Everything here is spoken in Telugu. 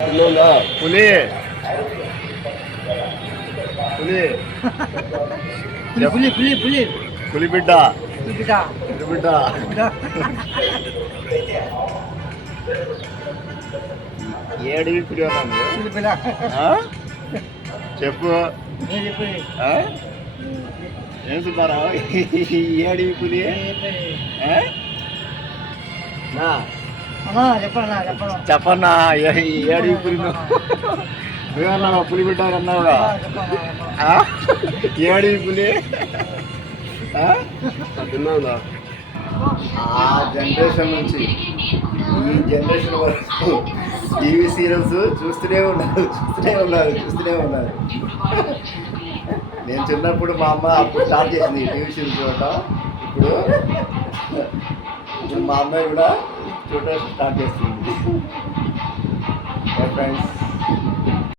పులి పులి పులి పులి పులి పులి బిడ్డ బిడ్డ పులి బిడ్డ ఏడివి పులి అన్నాను చెప్పు ఏం సుబ్బారావు ఏడివి పులి చెప్పన్నా ఏడివి పులి నువ్వన్నావా పులి బిడ్డ అన్నావుగా ఏడివి పులి తిన్నావుగా ఆ జనరేషన్ నుంచి ఈ జనరేషన్ వరకు టీవీ సీరియల్స్ చూస్తూనే ఉన్నారు నేను చిన్నప్పుడు మా అమ్మ అప్పుడు స్టార్ట్ చేసింది టీవీ సీరియల్ చూడటం ఇప్పుడు మా అమ్మాయి కూడా చూడటం స్టార్ట్ చేస్తుంది ఫ్రెండ్స్